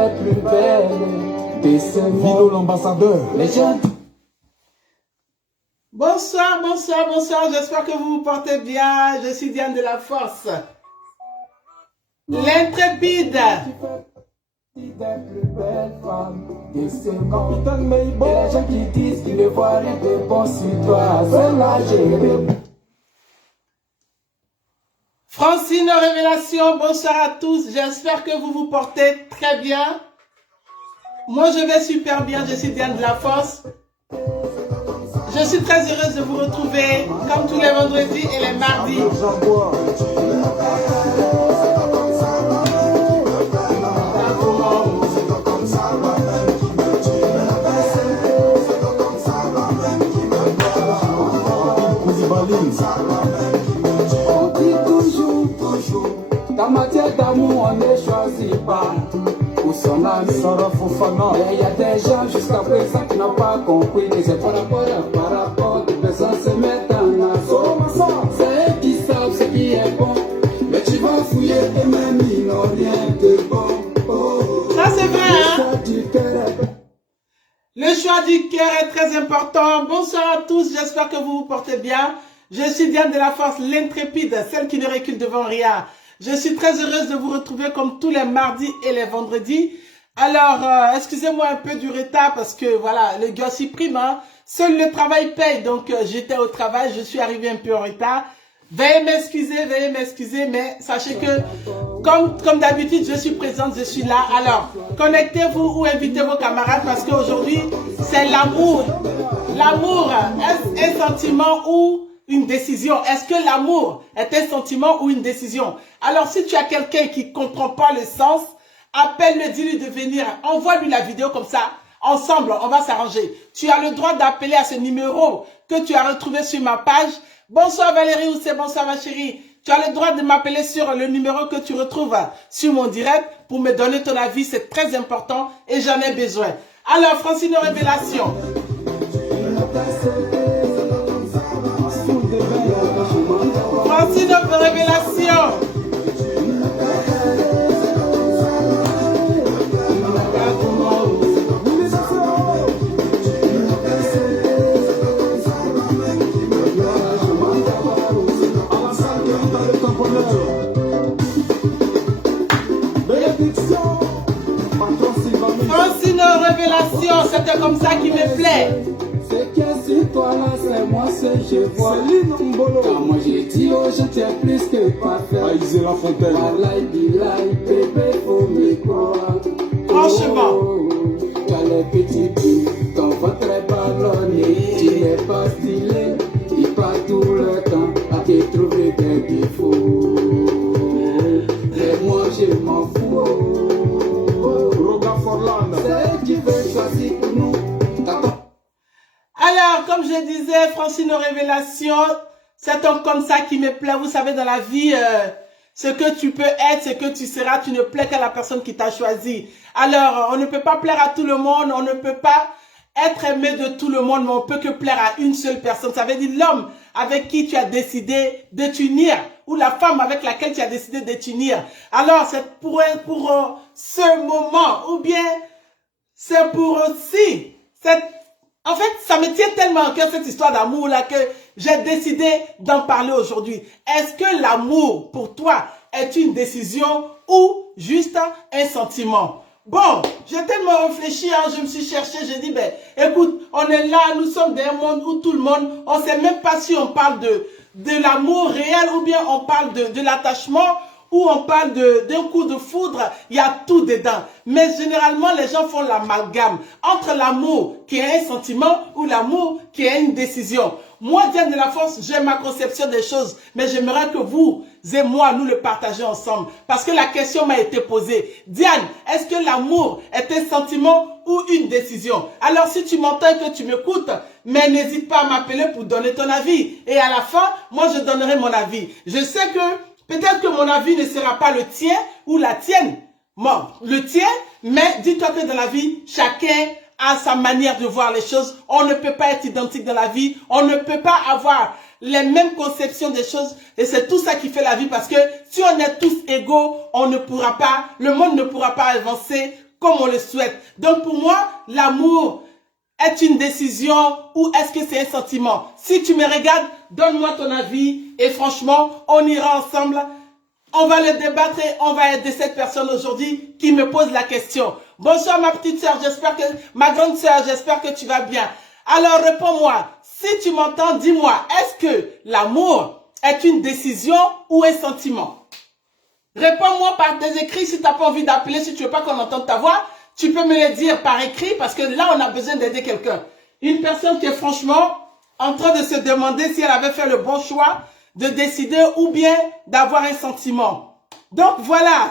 est plus belle de ce monde. Vino l'ambassadeur. Les gens... Bonsoir, bonsoir, bonsoir. J'espère que vous vous portez bien. Je suis Diane de la Force. L'intrépide. Des plus belles femmes de ce monde. Et les gens qui disent qu'ils ne voient rien de bon sur toi, c'est la gérée. Francine Révélation, bonsoir à tous. J'espère que vous vous portez très bien. Moi, je vais super bien. Je suis Diane de la Force. Je suis très heureuse de vous retrouver comme tous les vendredis et les mardis. On dit toujours, qu'en matière d'amour, on ne choisit pas pour son ami. Mais il y a des gens jusqu'à présent qui n'ont pas compris que c'est par rapport que les personnes se mettent en assaut. C'est eux qui savent ce qui est bon, mais tu vas fouiller et même ils n'ont rien de bon. Ça c'est vrai, hein? Le choix du cœur est très important. Bonsoir à tous, j'espère que vous vous portez bien. Je suis Diane de la Force, l'intrépide, celle qui ne recule devant rien. Je suis très heureuse de vous retrouver comme tous les mardis et les vendredis. Alors, excusez-moi un peu du retard parce que voilà, le gars s'y prime, hein. Seul le travail paye, donc j'étais au travail, je suis arrivé un peu en retard. Veuillez m'excuser, mais sachez que, comme d'habitude, je suis présente, je suis là. Alors, connectez-vous ou invitez vos camarades parce qu'aujourd'hui, c'est l'amour. L'amour, est-ce un sentiment ou une décision? Est-ce que l'amour est un sentiment ou une décision? Alors, si tu as quelqu'un qui ne comprend pas le sens, appelle-le, dis-lui de venir, envoie-lui la vidéo comme ça. Ensemble, on va s'arranger. Tu as le droit d'appeler à ce numéro que tu as retrouvé sur ma page. Bonsoir Valérie Ousset, bonsoir ma chérie. Tu as le droit de m'appeler sur le numéro que tu retrouves sur mon direct pour me donner ton avis. C'est très important et j'en ai besoin. Alors, Francine Révélation. Francine Révélation. Francine Révélation, c'était comme ça qui me plaît. Ce qui est sur toi là, c'est moi ce que je vois. Quand moi j'ai dit aux gens, tu es plus que parfait. Aïsé la fontaine. Bébé, faut me croire. Franchement. Tu as les petits bouts, ton ventre est ballonné. Tu n'es pas stylé, il passe tout le temps à te trouver des défauts. Mais moi je m'en fous. Roga Forlane. C'est qui veut choisir pour nous. Alors, comme je disais, Francine Révélation, c'est donc comme ça qui me plaît. Vous savez, dans la vie, ce que tu peux être, ce que tu seras, tu ne plais qu'à la personne qui t'a choisi. Alors, on ne peut pas plaire à tout le monde, on ne peut pas être aimé de tout le monde, mais on peut que plaire à une seule personne. Ça veut dire l'homme avec qui tu as décidé de t'unir ou la femme avec laquelle tu as décidé de t'unir. Alors, c'est pour ce moment ou bien c'est pour aussi cette... En fait, ça me tient tellement à cœur cette histoire d'amour là que j'ai décidé d'en parler aujourd'hui. Est-ce que l'amour pour toi est une décision ou juste un sentiment? Bon, j'ai tellement réfléchi, hein, je me suis cherché, j'ai dit, ben, écoute, on est là, nous sommes dans un monde où tout le monde, on ne sait même pas si on parle de l'amour réel ou bien on parle de l'attachement où on parle d'un coup de foudre, il y a tout dedans. Mais généralement, les gens font l'amalgame entre l'amour qui est un sentiment ou l'amour qui est une décision. Moi, Diane de la Force, j'ai ma conception des choses, mais j'aimerais que vous et moi, nous le partagions ensemble. Parce que la question m'a été posée. Diane, est-ce que l'amour est un sentiment ou une décision? Alors, si tu m'entends et que tu m'écoutes, mais n'hésite pas à m'appeler pour donner ton avis. Et à la fin, moi, je donnerai mon avis. Je sais que peut-être que mon avis ne sera pas le tien ou la tienne. Bon, le tien, mais dis-toi que dans la vie, chacun a sa manière de voir les choses. On ne peut pas être identique dans la vie. On ne peut pas avoir les mêmes conceptions des choses. Et c'est tout ça qui fait la vie parce que si on est tous égaux, on ne pourra pas, le monde ne pourra pas avancer comme on le souhaite. Donc pour moi, l'amour est une décision ou est-ce que c'est un sentiment? Si tu me regardes, donne-moi ton avis et franchement, on ira ensemble. On va le débattre et on va aider cette personne aujourd'hui qui me pose la question. Bonsoir ma petite sœur, j'espère que, ma grande sœur, j'espère que tu vas bien. Alors réponds-moi, si tu m'entends, dis-moi, est-ce que l'amour est une décision ou un sentiment? Réponds-moi par des écrits si tu n'as pas envie d'appeler, si tu veux pas qu'on entende ta voix, tu peux me le dire par écrit parce que là on a besoin d'aider quelqu'un. Une personne qui est franchement en train de se demander si elle avait fait le bon choix de décider ou bien d'avoir un sentiment. Donc voilà,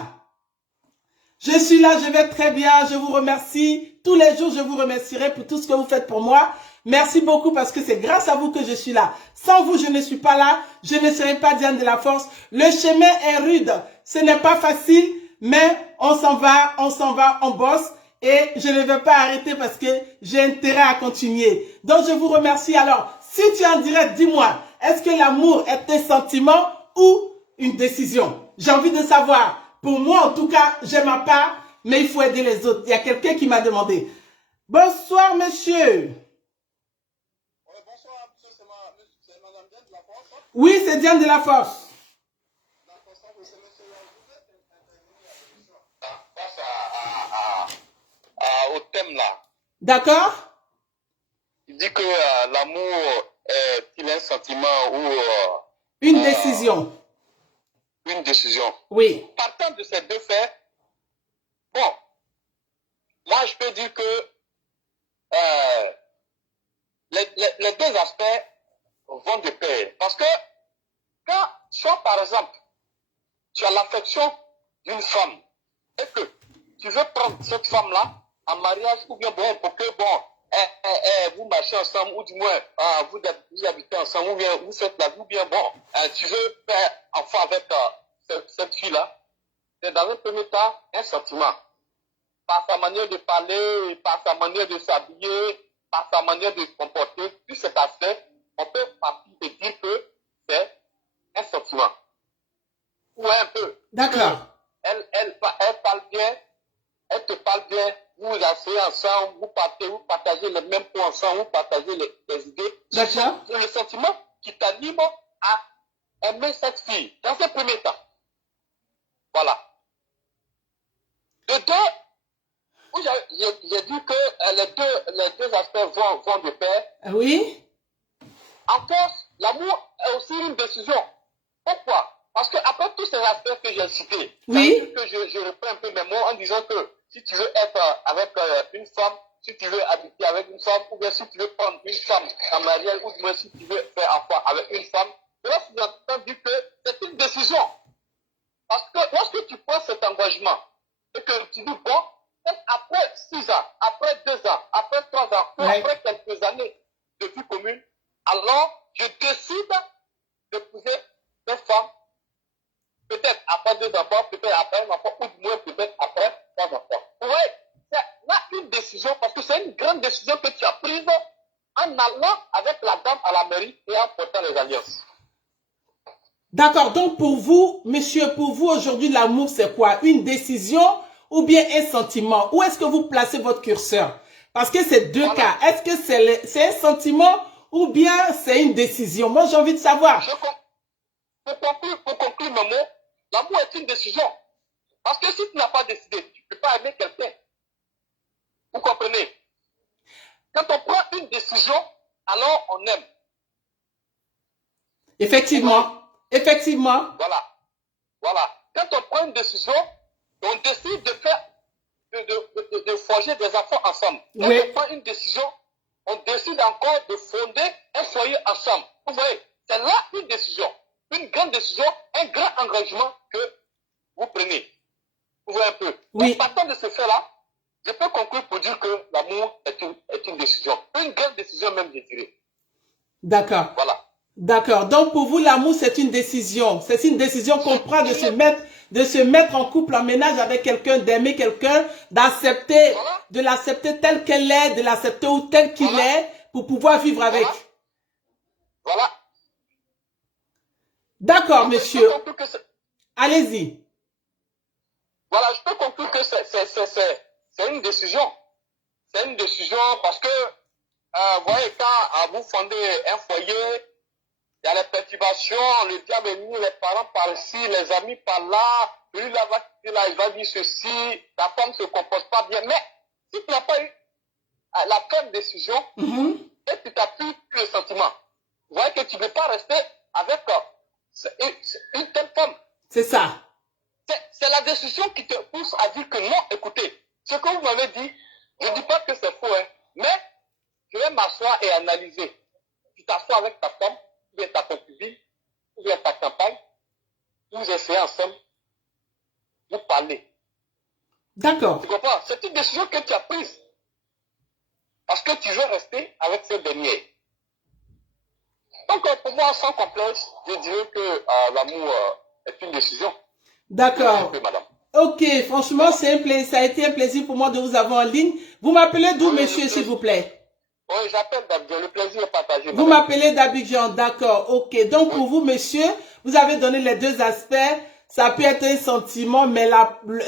je suis là, je vais très bien, je vous remercie. Tous les jours, je vous remercierai pour tout ce que vous faites pour moi. Merci beaucoup parce que c'est grâce à vous que je suis là. Sans vous, je ne suis pas là, je ne serai pas Diane de la Force. Le chemin est rude, ce n'est pas facile, mais on s'en va, on bosse. Et je ne vais pas arrêter parce que j'ai intérêt à continuer. Donc je vous remercie. Alors, si tu es en direct, dis-moi, est-ce que l'amour est un sentiment ou une décision? J'ai envie de savoir. Pour moi, en tout cas, j'ai ma part, mais il faut aider les autres. Il y a quelqu'un qui m'a demandé. Bonsoir, monsieur. Bonsoir, monsieur, c'est madame Diane de la Force. Oui, c'est Diane de la Force. Face au thème là, D'accord? il dit que l'amour est-il un sentiment ou Une décision. une décision. Oui. Partant de ces deux faits, bon, moi je peux dire que les deux aspects vont de pair. Parce que quand, soit par exemple, tu as l'affection d'une femme et que tu veux prendre cette femme-là en mariage ou bien bon, pour que bon, vous marchez ensemble ou du moins vous habitez ensemble ou bien vous faites la vie ou bien bon, tu veux faire enfant avec cette fille-là, c'est dans un premier temps un sentiment. Par sa manière de parler, par sa manière de s'habiller, par sa manière de se comporter, tout cet aspect, on peut partir et dire que c'est un sentiment. Ou un peu. D'accord. Elle parle bien, elle te parle bien, vous vous asseyez ensemble, vous partagez les mêmes points ensemble, vous partagez les idées. D'accord. C'est le sentiment qui t'anime à aimer cette fille, dans ce premier temps. Voilà. De deux, j'ai dit que les deux aspects vont de pair. Oui. Encore, l'amour est aussi une décision. Pourquoi? Parce que après tous ces aspects que j'ai cités, Oui. que je reprends un peu mes mots en disant que si tu veux être avec une femme, si tu veux habiter avec une femme, ou bien si tu veux prendre une femme en mariage, ou bien si tu veux faire enfant avec une femme, là, tu entends dire que c'est une décision. Parce que lorsque tu prends cet engagement, et que tu dis, bon, après 6 ans, après 2 ans, après 3 ans, ou après quelques années de vie commune, alors je décide d'épouser une femme, peut-être après 2 enfants, peut-être après un enfant, ou du moins peut-être après 3 enfants. Oui, c'est là une décision, parce que c'est une grande décision que tu as prise en allant avec la dame à la mairie et en portant les alliances. D'accord. Donc pour vous, monsieur, pour vous aujourd'hui, l'amour c'est quoi? Une décision ou bien un sentiment? Où est-ce que vous placez votre curseur? Parce que c'est deux cas. Est-ce que c'est un sentiment ou bien c'est une décision? Moi, j'ai envie de savoir. Pour conclure mon mot, l'amour est une décision. Parce que si tu n'as pas décidé, tu ne peux pas aimer quelqu'un. Vous comprenez? Quand on prend une décision, alors on aime. Effectivement. Effectivement. Voilà. Voilà. Quand on prend une décision, on décide de faire, de forger des enfants ensemble. Quand on prend une décision, on décide encore de fonder un foyer ensemble. Vous voyez, c'est là une décision. Une grande décision, un grand engagement que vous prenez. Vous voyez un peu. Oui. Donc, partant de ce fait-là, je peux conclure pour dire que l'amour est une décision. Une grande décision même, je dirais. D'accord. Voilà. D'accord. Donc pour vous, l'amour, c'est une décision. C'est une décision qu'on prend de se mettre en couple, en ménage avec quelqu'un, d'aimer quelqu'un, d'accepter, de l'accepter telle qu'elle est, de l'accepter ou tel qu'il est, pour pouvoir vivre avec. Voilà. D'accord, monsieur. Allez-y. Voilà, je peux conclure que c'est c'est une décision. C'est une décision parce que, vous voyez, quand vous fondez un foyer, il y a les perturbations, le diable est mis, les parents par ici, les amis par là, lui là, il va dire ceci, ta femme ne se comporte pas bien. Mais si tu n'as pas eu la bonne décision, et tu t'appuies sur le sentiment, vous voyez que tu ne peux pas rester avec une telle femme. C'est ça. C'est la décision qui te pousse à dire que non, écoutez, ce que vous m'avez dit, je ne dis pas que c'est faux, hein, mais je vais m'asseoir et analyser. Tu t'assois avec ta femme, ou bien ta concubine, ou bien ta campagne, vous essayez ensemble, vous parlez. D'accord. Tu comprends? C'est une décision que tu as prise. Parce que tu veux rester avec cette dernière. Donc, pour moi, sans complexe, je dirais que l'amour est une décision. D'accord. Madame. Ok, franchement, ça a été un plaisir pour moi de vous avoir en ligne. Vous m'appelez d'où, monsieur, s'il vous plaît? Oui, j'appelle d'Abidjan. Le plaisir est partagé. Vous m'appelez d'Abidjan, d'accord. Ok, donc pour vous, monsieur, vous avez donné les deux aspects. Ça peut être un sentiment, mais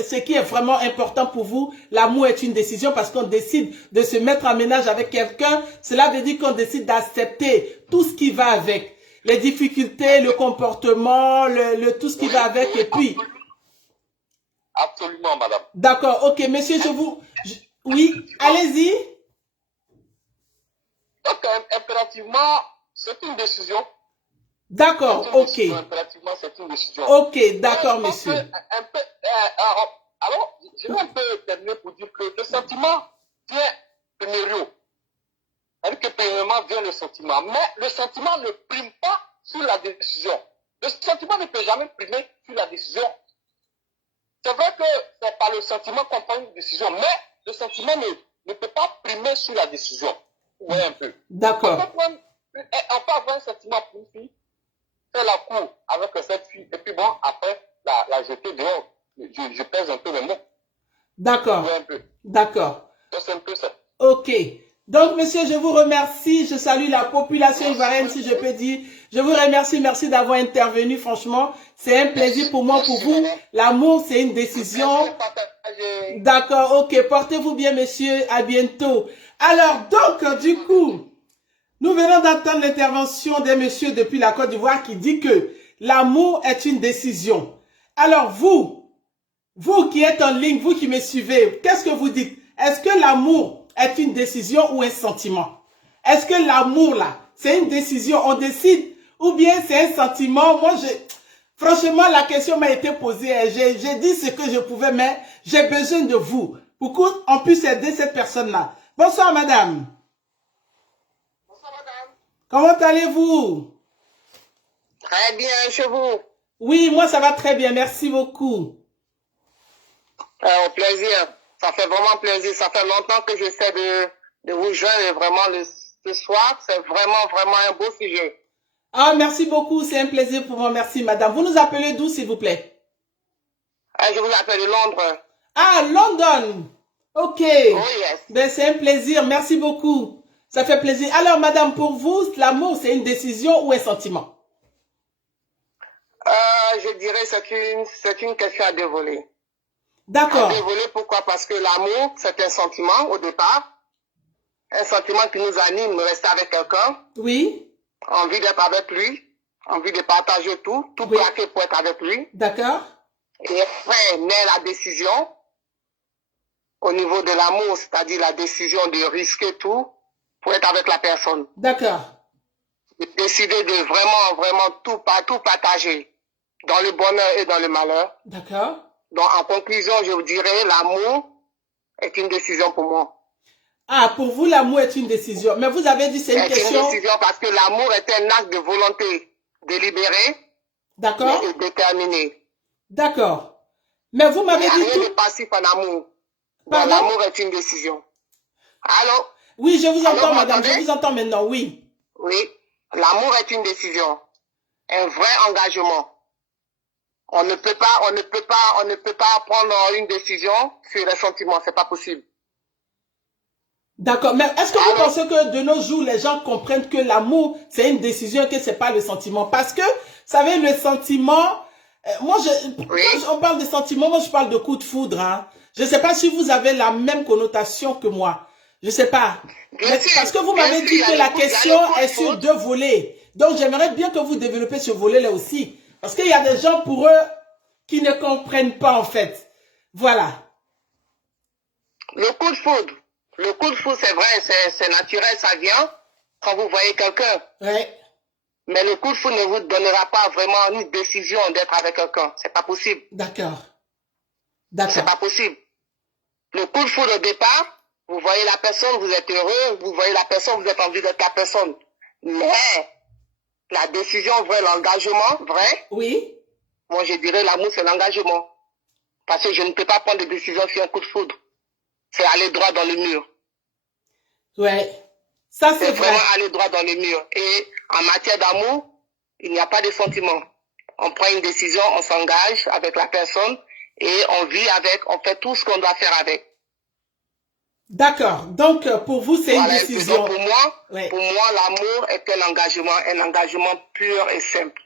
ce qui est vraiment important pour vous, l'amour est une décision parce qu'on décide de se mettre en ménage avec quelqu'un. Cela veut dire qu'on décide d'accepter tout ce qui va avec. Les difficultés, le comportement, tout ce qui va avec et puis... Absolument, madame. D'accord, ok, monsieur, oui, allez-y. Donc, impérativement, c'est une décision. D'accord, ok. Impérativement, c'est une décision. Ok, d'accord, monsieur. Alors, je vais un peu terminer pour dire que le sentiment vient premièrement. C'est-à-dire que premièrement vient le sentiment. Mais le sentiment ne prime pas sur la décision. Le sentiment ne peut jamais primer sur la décision. C'est vrai que c'est par le sentiment qu'on prend une décision, mais le sentiment ne peut pas primer sur la décision. Vous voyez un peu. D'accord. On peut avoir un sentiment pour une fille, faire la cour avec cette fille, et puis bon, après, la jeter dehors. Je pèse un peu mes mots. D'accord. D'accord. C'est un peu ça. Ok. Donc, monsieur, je vous remercie. Je salue la population ivoirienne, si je peux dire. Je vous remercie. Merci d'avoir intervenu. Franchement, c'est un plaisir pour moi, pour vous. L'amour, c'est une décision. D'accord. Ok. Portez-vous bien, monsieur. À bientôt. Alors, donc, du coup, nous venons d'entendre l'intervention d'un monsieur depuis la Côte d'Ivoire qui dit que l'amour est une décision. Alors, vous qui êtes en ligne, vous qui me suivez, qu'est-ce que vous dites? Est-ce que l'amour est une décision ou un sentiment? Est-ce que l'amour, là, c'est une décision, on décide, ou bien c'est un sentiment? Moi, franchement, la question m'a été posée. J'ai dit ce que je pouvais, mais j'ai besoin de vous pour qu'on puisse aider cette personne-là. Bonsoir, madame. Bonsoir, madame. Comment allez-vous? Très bien, chez vous? Oui, moi, ça va très bien. Merci beaucoup. Au plaisir. Ça fait vraiment plaisir. Ça fait longtemps que j'essaie de vous joindre et vraiment ce soir, c'est vraiment un beau sujet. Ah, merci beaucoup. C'est un plaisir pour moi. Merci, madame. Vous nous appelez d'où, s'il vous plaît? Je vous appelle de Londres. Ah, London. Ok. Oh, yes. Ben, c'est un plaisir. Merci beaucoup. Ça fait plaisir. Alors, madame, pour vous, l'amour, c'est une décision ou un sentiment? Je dirais c'est une question à dévoiler. D'accord. À dévoiler, pourquoi? Parce que l'amour, c'est un sentiment au départ. Un sentiment qui nous anime de rester avec quelqu'un. Oui. Envie d'être avec lui. Envie de partager tout plaquer pour être avec lui. D'accord. Et après, naît la décision au niveau de l'amour, c'est-à-dire la décision de risquer tout pour être avec la personne. D'accord. De décider de vraiment tout partager dans le bonheur et dans le malheur. D'accord. Donc, en conclusion, je vous dirais, l'amour est une décision pour moi. Ah, pour vous, l'amour est une décision. Mais vous avez dit c'est une question... C'est une décision parce que l'amour est un acte de volonté délibéré. D'accord. Et déterminé. D'accord. Mais vous m'avez dit Il n'y a rien tout... de passif en amour. Pardon? L'amour est une décision. Allô? Oui, je vous entends, Allô, madame. m'entendez? Je vous entends maintenant, oui. Oui. L'amour est une décision. Un vrai engagement. On ne peut pas prendre une décision sur les sentiments. C'est pas possible. D'accord. Mais est-ce que vous pensez que de nos jours, les gens comprennent que l'amour, c'est une décision et que c'est pas le sentiment? Parce que, vous savez, le sentiment, Oui. quand on parle de sentiment, moi, je parle de coup de foudre, hein. Je ne sais pas si vous avez la même connotation que moi. Je ne sais pas. Bien sûr, Parce que vous bien m'avez sûr, dit il y a que le la coup- il y a le question coup de est sur foudre. 2 volets. Donc, j'aimerais bien que vous développez ce volet-là aussi. Parce qu'il y a des gens, pour eux, qui ne comprennent pas, en fait. Voilà. Le coup de foudre. Le coup de foudre, c'est vrai, c'est naturel, ça vient quand vous voyez quelqu'un. Ouais. Mais le coup de foudre ne vous donnera pas vraiment une décision d'être avec quelqu'un. C'est pas possible. D'accord. C'est D'accord. pas possible. Le coup de foudre au départ, vous voyez la personne, vous êtes heureux, vous voyez la personne, vous êtes envie d'être la personne. Mais la décision vraie, l'engagement vrai, Oui. moi je dirais l'amour c'est l'engagement. Parce que je ne peux pas prendre de décision sur un coup de foudre. C'est aller droit dans le mur. Ouais. Ça, c'est C'est vrai. vraiment aller droit dans le mur. Et en matière d'amour, il n'y a pas de sentiment. On prend une décision, on s'engage avec la personne et on vit avec, on fait tout ce qu'on doit faire avec. D'accord. Donc, pour vous, c'est Voilà une un peu. décision. Donc Ouais. pour moi, l'amour est un engagement pur et simple.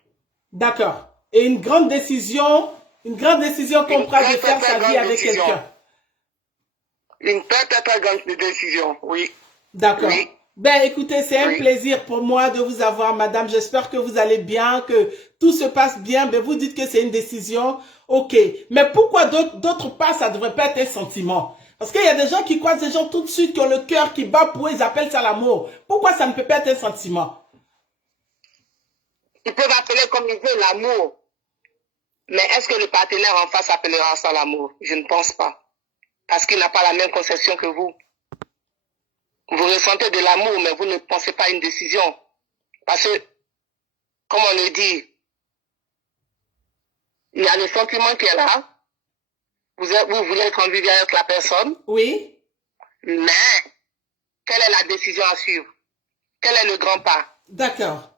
D'accord. Et une grande décision qu'on Une prend de très, faire très sa vie grande avec décision. quelqu'un. Une très, très, très grande décision, oui. D'accord. Oui. Ben, écoutez, c'est un Oui. plaisir pour moi de vous avoir, madame. J'espère que vous allez bien, que tout se passe bien. Ben, vous dites que c'est une décision. OK. Mais pourquoi d'autre part, ça ne devrait pas être un sentiment? Parce qu'il y a des gens qui croisent des gens tout de suite qui ont le cœur qui bat pour eux, ils appellent ça l'amour. Pourquoi ça ne peut pas être un sentiment? Ils peuvent appeler comme ils veulent l'amour. Mais est-ce que le partenaire en face appellera ça l'amour? Je ne pense pas. Parce qu'il n'a pas la même conception que vous. Vous ressentez de l'amour, mais vous ne pensez pas à une décision. Parce que, comme on le dit, il y a le sentiment qui est là. Vous voulez être convivial avec la personne. Oui. Mais, quelle est la décision à suivre? Quel est le grand pas? D'accord.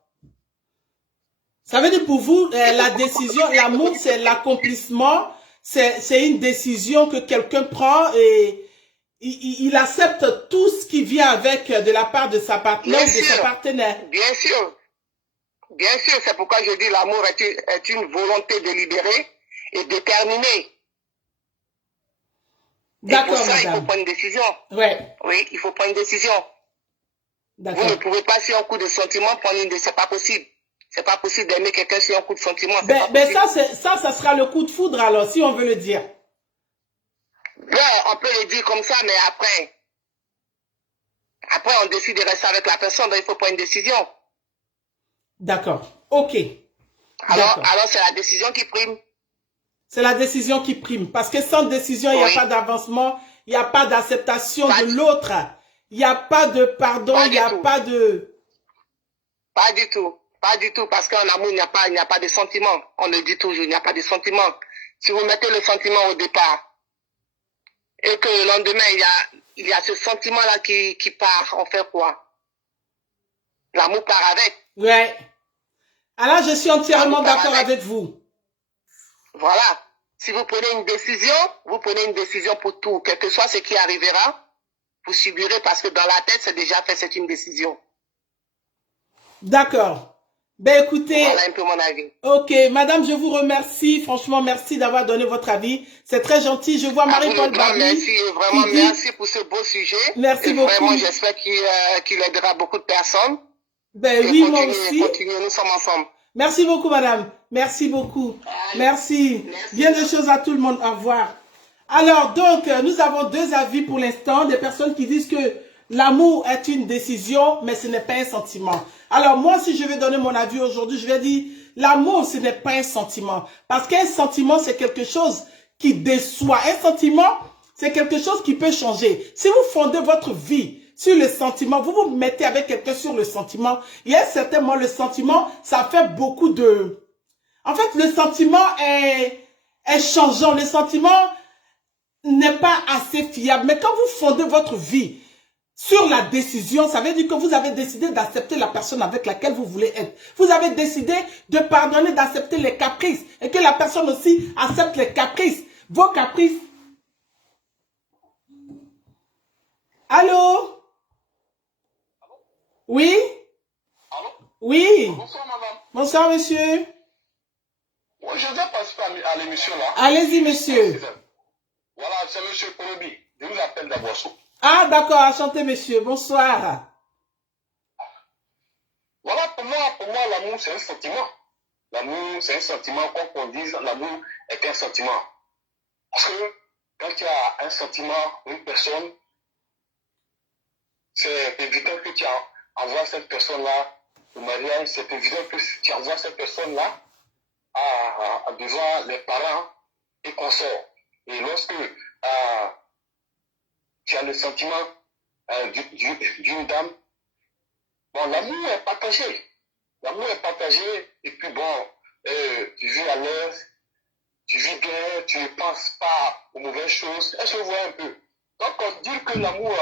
Ça veut dire pour vous, la décision, l'amour, c'est l'accomplissement, c'est une décision que quelqu'un prend et il accepte tout ce qui vient avec de la part de sa partenaire ou de son partenaire. Bien sûr. Bien sûr, c'est pourquoi je dis l'amour est une volonté délibérée et déterminée. D'accord, et pour ça, il faut madame. prendre une décision. Ouais. Oui, il faut prendre une décision. Vous ne D'accord. pouvez pas sur un coup de sentiment prendre une décision. C'est pas possible. C'est pas possible d'aimer quelqu'un sur un coup de sentiment. Ben ça sera le coup de foudre alors, si on veut le dire. Ouais, on peut le dire comme ça, mais après on décide de rester avec la personne, donc il faut prendre une décision. D'accord. OK. Alors c'est la décision qui prime. C'est la décision qui prime. Parce que sans décision, il n'y a Oui. pas d'avancement, il n'y a pas d'acceptation Pas de du- l'autre. Il n'y a pas de pardon, Pas il n'y a du tout. pas de... Pas du tout. Pas du tout, parce qu'en amour, il n'y a pas de sentiment. On le dit toujours, il n'y a pas de sentiment. Si vous mettez le sentiment au départ, et que le lendemain, il y a ce sentiment-là qui part, on fait quoi? L'amour part avec. Ouais. Alors, je suis entièrement L'amour part d'accord avec vous. Voilà. Si vous prenez une décision pour tout. Quel que soit ce qui arrivera, vous subirez parce que dans la tête, c'est déjà fait, c'est une décision. D'accord. Ben écoutez, Voilà un peu mon avis. ok, madame, je vous remercie. Franchement, merci d'avoir donné votre avis. C'est très gentil. Je vois Marie-Paul Babi Merci, et vraiment qui dit... merci pour ce beau sujet. Merci et beaucoup. Vraiment, j'espère qu'il aidera beaucoup de personnes. Ben Et oui, moi aussi. continuez, nous sommes ensemble. Merci beaucoup, madame. Merci beaucoup. Merci. Bien des choses à tout le monde. Au revoir. Alors, donc, nous avons deux avis pour l'instant. Des personnes qui disent que l'amour est une décision, mais ce n'est pas un sentiment. Alors, moi, si je vais donner mon avis aujourd'hui, je vais dire, l'amour, ce n'est pas un sentiment. Parce qu'un sentiment, c'est quelque chose qui déçoit. Un sentiment, c'est quelque chose qui peut changer. Si vous fondez votre vie sur le sentiment, vous vous mettez avec quelqu'un sur le sentiment, il y a certainement le sentiment, ça fait beaucoup de... En fait, le sentiment est changeant. Le sentiment n'est pas assez fiable. Mais quand vous fondez votre vie sur la décision, ça veut dire que vous avez décidé d'accepter la personne avec laquelle vous voulez être. Vous avez décidé de pardonner, d'accepter les caprices et que la personne aussi accepte les caprices. Vos caprices. Allô? Oui? Allô? Oui? Bonsoir, madame. Bonsoir, monsieur. Oui, je viens participer à l'émission là. Allez-y, monsieur. Voilà, c'est M. Kolobi. Je vous appelle d'Aboissou. Ah, d'accord, enchanté, monsieur. Bonsoir. Voilà, pour moi, l'amour, c'est un sentiment. L'amour, c'est un sentiment, comme on dit, l'amour est un sentiment. Parce que quand tu as un sentiment pour une personne, c'est évident que tu envoies cette personne-là au mariage, c'est évident que tu envoies cette personne-là devant les parents et consorts. Et lorsque tu as le sentiment d'une dame, bon, l'amour est partagé. L'amour est partagé, et puis bon, tu vis à l'aise, tu vis bien, tu ne penses pas aux mauvaises choses. Est-ce que vous voyez un peu? Donc, on dit que l'amour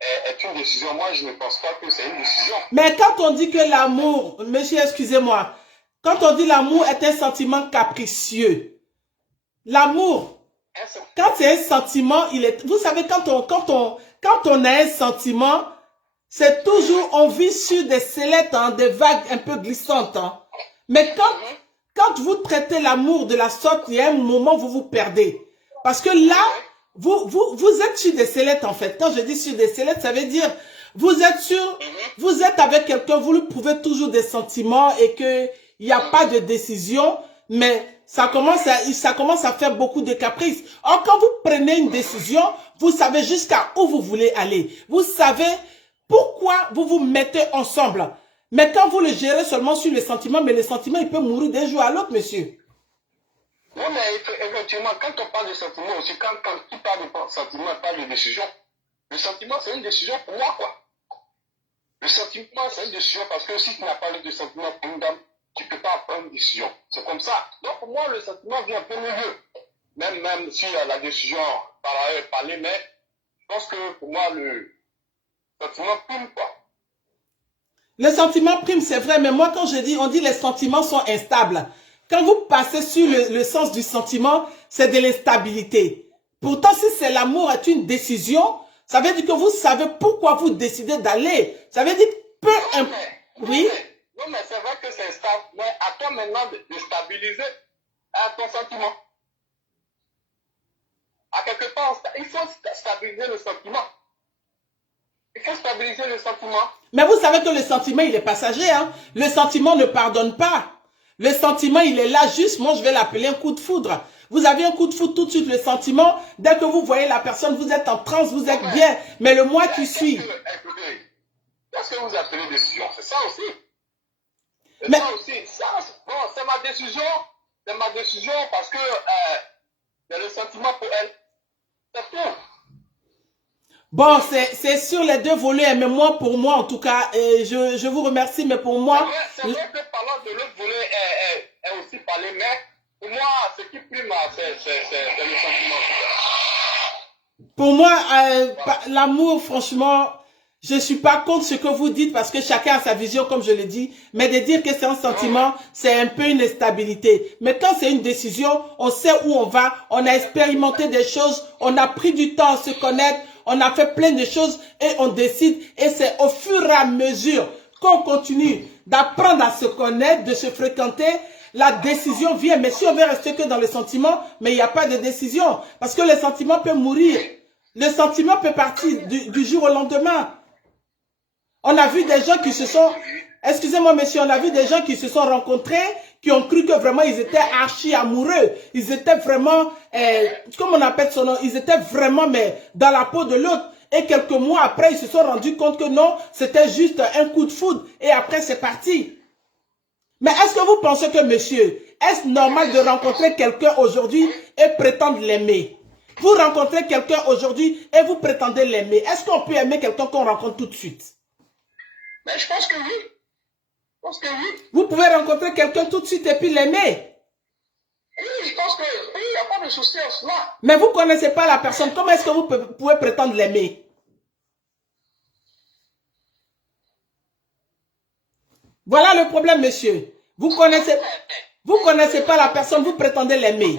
est une décision. Moi, je ne pense pas que c'est une décision. Mais quand on dit que l'amour, monsieur, excusez-moi, quand on dit l'amour est un sentiment capricieux, l'amour, quand c'est un sentiment, vous savez, quand on a un sentiment, c'est toujours, on vit sur des sellettes, hein, des vagues un peu glissantes. Hein. Mais quand vous traitez l'amour de la sorte, il y a un moment où vous vous perdez. Parce que là, vous êtes sur des sellettes, en fait. Quand je dis sur des sellettes, ça veut dire, vous êtes avec quelqu'un, vous lui prouvez toujours des sentiments et qu'il n'y a pas de décision, mais ça commence à faire beaucoup de caprices. Or, quand vous prenez une décision, vous savez jusqu'à où vous voulez aller. Vous savez pourquoi vous vous mettez ensemble. Mais quand vous le gérez seulement sur les sentiments, mais les sentiments, il peut mourir d'un jour à l'autre, monsieur. Non, mais effectivement, quand on parle de sentiments aussi, quand tu parles de sentiments, on parle de décision. Le sentiment, c'est une décision pour moi, quoi. Le sentiment, c'est une décision parce que si tu n'as pas de sentiment pour une dame, tu ne peux pas prendre une décision. C'est comme ça. Donc, pour moi, le sentiment vient un peu mieux. Même si la décision parler, mais je pense que pour moi, le sentiment prime, quoi. Le sentiment prime, c'est vrai, mais moi, quand je dis, on dit les sentiments sont instables. Quand vous passez sur le sens du sentiment, c'est de l'instabilité. Pourtant, si c'est l'amour est une décision, ça veut dire que vous savez pourquoi vous décidez d'aller. Ça veut dire peu importe. Oui. Non, mais c'est vrai que c'est stable. Mais à toi maintenant de stabiliser ton sentiment. À quelque part, il faut stabiliser le sentiment. Il faut stabiliser le sentiment. Mais vous savez que le sentiment, il est passager. Hein? Le sentiment ne pardonne pas. Le sentiment, il est là juste, moi je vais l'appeler un coup de foudre. Vous avez un coup de foudre tout de suite, le sentiment, dès que vous voyez la personne, vous êtes en transe, vous êtes bien. Mais le mois qui suit... Écoutez, qu'est-ce que vous appelez décision? C'est ça aussi. Mais... ça aussi. Bon, c'est ma décision. C'est ma décision parce que c'est le sentiment pour elle. C'est tout. Bon, c'est sur les deux volets, mais moi, pour moi, en tout cas, je vous remercie, mais pour moi... C'est vrai que parlant de l'autre volet est aussi parlé, mais pour moi, ce qui prime, c'est le sentiment. Pour moi, l'amour, franchement, je ne suis pas contre ce que vous dites, parce que chacun a sa vision, comme je l'ai dit, mais de dire que c'est un sentiment, c'est un peu une instabilité. Mais quand c'est une décision, on sait où on va, on a expérimenté des choses, on a pris du temps à se connaître, on a fait plein de choses et on décide. Et c'est au fur et à mesure qu'on continue d'apprendre à se connaître, de se fréquenter, la décision vient. Mais si on veut rester que dans le sentiment, mais il n'y a pas de décision. Parce que le sentiment peut mourir. Le sentiment peut partir du jour au lendemain. On a vu des gens qui se sont... Excusez-moi, monsieur, on a vu des gens qui se sont rencontrés, qui ont cru que vraiment ils étaient archi amoureux. Ils étaient vraiment, comment on appelle son nom, ils étaient vraiment mais dans la peau de l'autre. Et quelques mois après, ils se sont rendus compte que non, c'était juste un coup de foudre. Et après, c'est parti. Mais est-ce que vous pensez que, monsieur, est-ce normal de rencontrer quelqu'un aujourd'hui et prétendre l'aimer? Vous rencontrez quelqu'un aujourd'hui et vous prétendez l'aimer. Est-ce qu'on peut aimer quelqu'un qu'on rencontre tout de suite? Mais je pense que oui. Je pense que oui. Vous pouvez rencontrer quelqu'un tout de suite et puis l'aimer. Oui, je pense que oui, il n'y a pas de souci en cela. Mais vous ne connaissez pas la personne. Comment est-ce que vous pouvez prétendre l'aimer? Voilà le problème, monsieur. Vous connaissez pas la personne, vous prétendez l'aimer.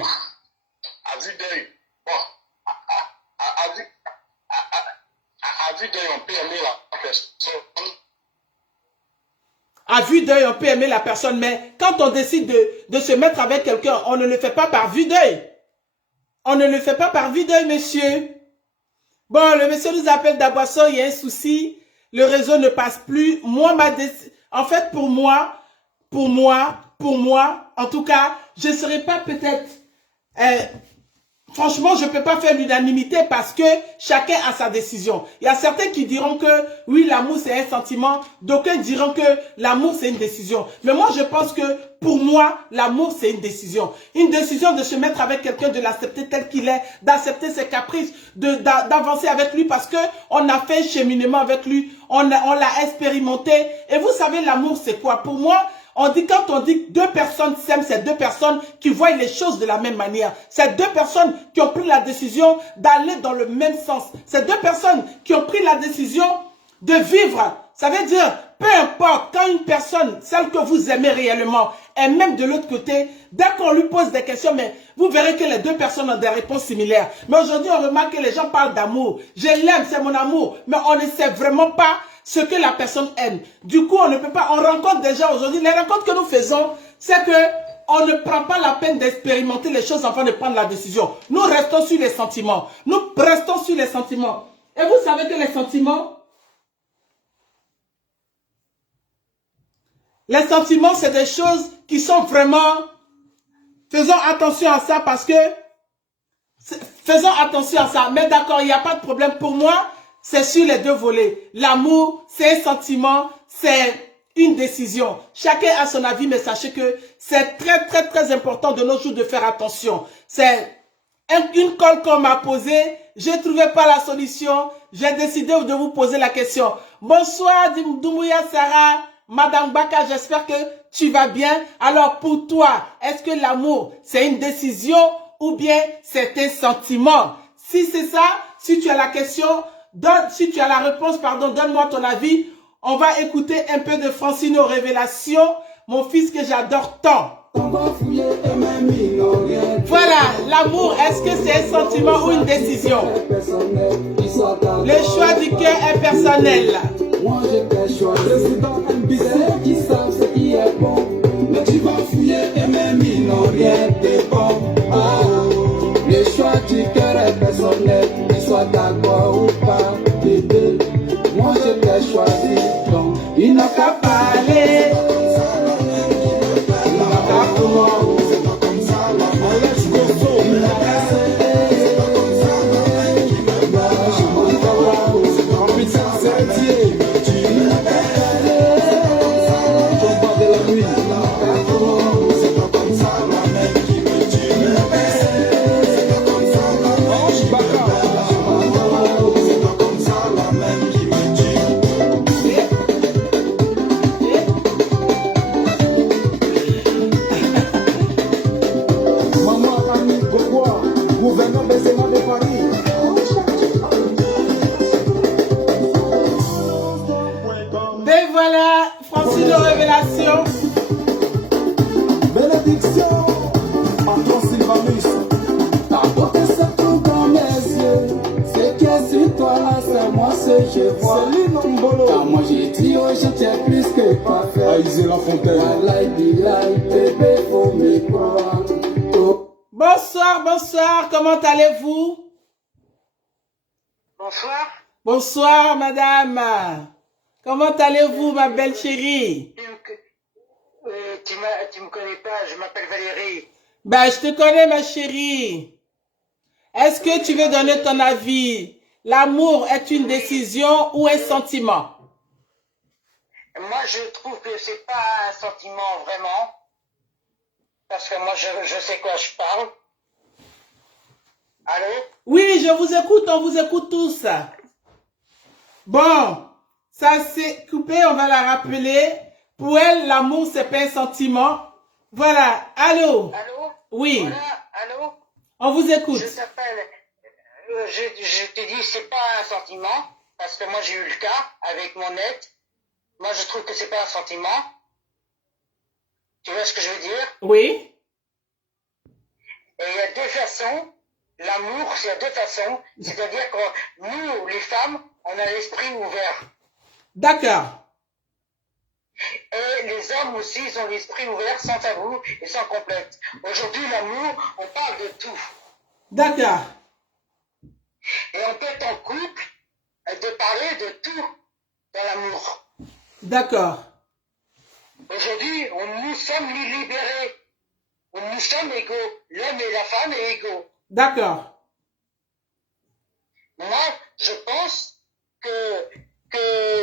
À vue d'œil, bon, à vue d'œil, on peut aimer la personne. À vue d'œil, on peut aimer la personne, mais quand on décide de se mettre avec quelqu'un, on ne le fait pas par vue d'œil. On ne le fait pas par vue d'œil, monsieur. Bon, le monsieur nous appelle d'Aboisson, il y a un souci. Le réseau ne passe plus. Moi, en fait, pour moi, en tout cas, je ne serai pas peut-être... franchement, je ne peux pas faire l'unanimité parce que chacun a sa décision. Il y a certains qui diront que oui, l'amour c'est un sentiment. D'aucuns diront que l'amour c'est une décision. Mais moi, je pense que pour moi, l'amour c'est une décision. Une décision de se mettre avec quelqu'un, de l'accepter tel qu'il est, d'accepter ses caprices, d'avancer avec lui parce que on a fait un cheminement avec lui, on l'a expérimenté. Et vous savez, l'amour c'est quoi? Pour moi, quand on dit que deux personnes s'aiment, c'est deux personnes qui voient les choses de la même manière. C'est deux personnes qui ont pris la décision d'aller dans le même sens. C'est deux personnes qui ont pris la décision de vivre. Ça veut dire, peu importe, quand une personne, celle que vous aimez réellement, est même de l'autre côté, dès qu'on lui pose des questions, mais vous verrez que les deux personnes ont des réponses similaires. Mais aujourd'hui, on remarque que les gens parlent d'amour. Je l'aime, c'est mon amour. Mais on ne sait vraiment pas ce que la personne aime. Du coup, on ne peut pas, on rencontre des gens aujourd'hui. Les rencontres que nous faisons, c'est que on ne prend pas la peine d'expérimenter les choses avant de prendre la décision. Nous restons sur les sentiments. Nous restons sur les sentiments. Et vous savez que les sentiments, c'est des choses qui sont vraiment... Faisons attention à ça parce que... Faisons attention à ça. Mais d'accord, il n'y a pas de problème. Pour moi, c'est sur les deux volets. L'amour, c'est un sentiment, c'est une décision. Chacun a son avis, mais sachez que c'est très, très, très important de nos jours de faire attention. C'est une colle qu'on m'a posée. Je ne trouvais pas la solution. J'ai décidé de vous poser la question. Bonsoir, Doumbouya Sarah. Madame Baka, j'espère que tu vas bien. Alors, pour toi, est-ce que l'amour, c'est une décision ou bien c'est un sentiment? Si c'est ça, si tu as la question... si tu as la réponse, pardon, donne-moi ton avis. On va écouter un peu de Francine aux Révélations, mon fils que j'adore tant. Voilà, l'amour, est-ce que c'est un sentiment ou une décision? Le choix du cœur est personnel. Moi j'ai tes choix, président MBC qui savent ce qui est bon. Mais tu vas fouiller et même ils n'ont rien de bon. Le choix du cœur est personnel, qu'il soit d'accord ou pas, bébé. Moi je t'ai choisi, donc il n'a qu'à parler. Il n'a qu'à comment. On laisse Gosso. Il n'a qu'à céder. En puissance, c'est Dieu. Il n'a qu'à caler. Ton bas de la nuit. Il n'a qu'à comment. C'est pas comme ça, la mère qui me dit. Il n'a qu'à céder. Ange Baka. C'est pas comme ça, la mère qui me dit. Maman Rami Gogoua, gouverneur des Sénats de Paris. Et voilà, Francine aux Révélations. Bénédiction, patron Sylvanus. Ta beauté se trouve dans mes yeux. Ce qui est sur toi là, c'est moi ce que je vois. C'est l'Inombolo. Car moi j'ai dit, oh je t'ai plus que parfait. Aïsé La Fontaine. Wallahi billahi, bébé, faut me croire. Oh. Bonsoir, bonsoir, comment allez-vous? Bonsoir. Bonsoir, madame. Comment allez-vous, ma belle chérie? Tu me connais pas, je m'appelle Valérie. Ben, je te connais, ma chérie. Est-ce que tu veux donner ton avis? L'amour est une décision ou un sentiment? Moi, je trouve que c'est pas un sentiment vraiment. Parce que moi, je sais quoi je parle. Allô? Oui, je vous écoute, on vous écoute tous. Bon, ça s'est coupé, on va la rappeler. Pour elle, l'amour, c'est pas un sentiment. Voilà, allô? Allô? Oui, Voilà, allô? on vous écoute. Je t'appelle. Je te dis, c'est pas un sentiment. Parce que moi, j'ai eu le cas avec mon ex. Moi, je trouve que c'est pas un sentiment. Tu vois ce que je veux dire? Oui, Et il y a deux façons. L'amour, c'est à deux façons. C'est-à-dire que nous, les femmes, on a l'esprit ouvert. d'accord. Et les hommes aussi, ils ont l'esprit ouvert, sans tabou et sans complexe. Aujourd'hui, l'amour, on parle de tout. D'accord. Et on peut être en couple et de parler de tout dans l'amour. D'accord. Aujourd'hui, nous sommes libérés. Nous sommes égaux. L'homme et la femme est égaux. D'accord. Moi, je pense que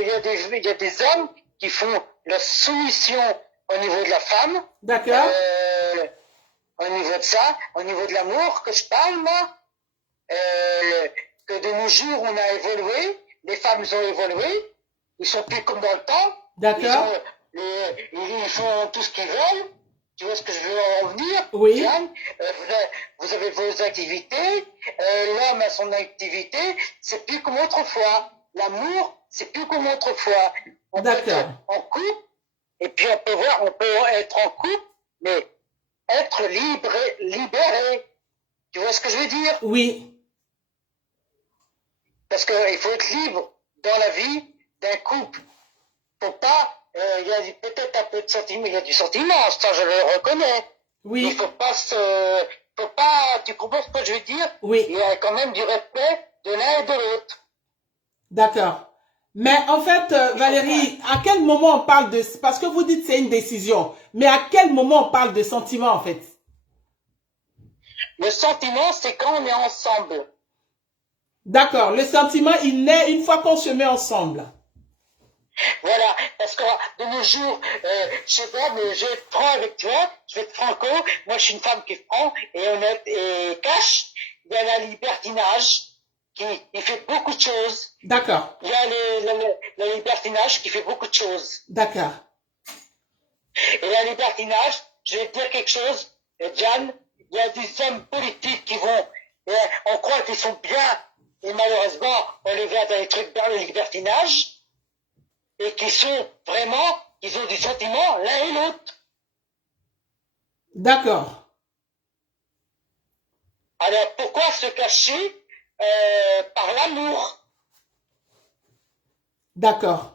il y a des hommes qui font la soumission au niveau de la femme. D'accord. Au niveau de ça, au niveau de l'amour que je parle, moi. Que de nos jours, on a évolué. Les femmes ont évolué. Ils sont plus comme dans le temps. D'accord. Ils font tout ce qu'ils veulent. Tu vois ce que je veux en venir? Oui. Diane, vous avez vos activités. L'homme a son activité. C'est plus comme autrefois. L'amour, c'est plus comme autrefois. On peut D'accord. être en couple. Et puis on peut être en couple, mais être libéré. Tu vois ce que je veux dire? Oui. Parce qu'il faut être libre dans la vie d'un couple. Faut pas, il y a peut-être un peu de sentiment, il y a du sentiment, ça je le reconnais. Oui. Il faut pas tu comprends ce que je veux dire? Oui. Il y a quand même du respect de l'un et de l'autre. D'accord. Mais en fait, Valérie, à quel moment on parle de... Parce que vous dites c'est une décision, mais à quel moment on parle de sentiment en fait? Le sentiment, c'est quand on est ensemble. D'accord. Le sentiment, il naît une fois qu'on se met ensemble. Voilà, parce que de nos jours, je sais pas, mais je vais être franc avec toi, je vais être franco, moi je suis une femme qui est franc et honnête et cash. Il y a la libertinage qui fait beaucoup de choses. D'accord. Il y a le libertinage qui fait beaucoup de choses. D'accord. Et la libertinage, je vais te dire quelque chose, Diane, il y a des hommes politiques qui vont, on croit qu'ils sont bien, et malheureusement, on les voit dans les trucs dans le libertinage, et qui sont vraiment, ils ont des sentiments l'un et l'autre. D'accord. Alors pourquoi se cacher par l'amour? D'accord.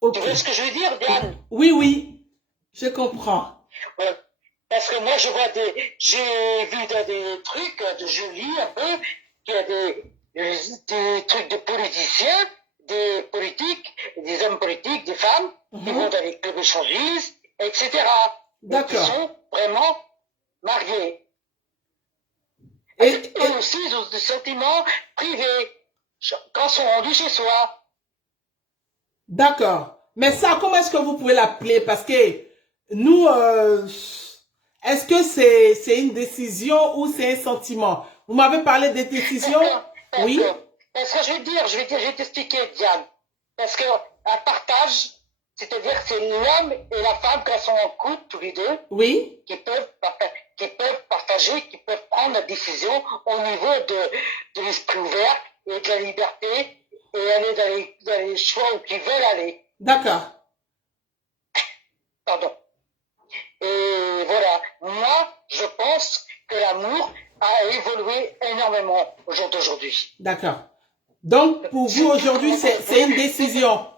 Ok. Tu vois ce que je veux dire, Diane? Oui, oui. Je comprends. Ouais. Parce que moi, j'ai vu dans des trucs, je lis un peu, qu'il y a des trucs de politiciens, des politiques, des hommes politiques, des femmes, qui vont dans les clubs échangistes, etc. D'accord. Qui sont vraiment mariés. Et aussi, ils ont des sentiments privés, quand ils sont rendus chez soi. d'accord. Mais ça, comment est-ce que vous pouvez l'appeler? Parce que nous, est-ce que c'est une décision ou c'est un sentiment? Vous m'avez parlé des décisions? Oui. Parce que je vais t'expliquer, Diane. Parce que un partage, c'est-à-dire que c'est l'homme et la femme quand ils sont en couple, tous les deux, Oui. qui peuvent partager, qui peuvent prendre la décision au niveau de l'esprit ouvert et de la liberté et aller dans les choix où ils veulent aller. D'accord. Pardon. Et voilà, moi, je pense que l'amour a évolué énormément au jour d'aujourd'hui. D'accord. Donc, pour vous, aujourd'hui, c'est une décision.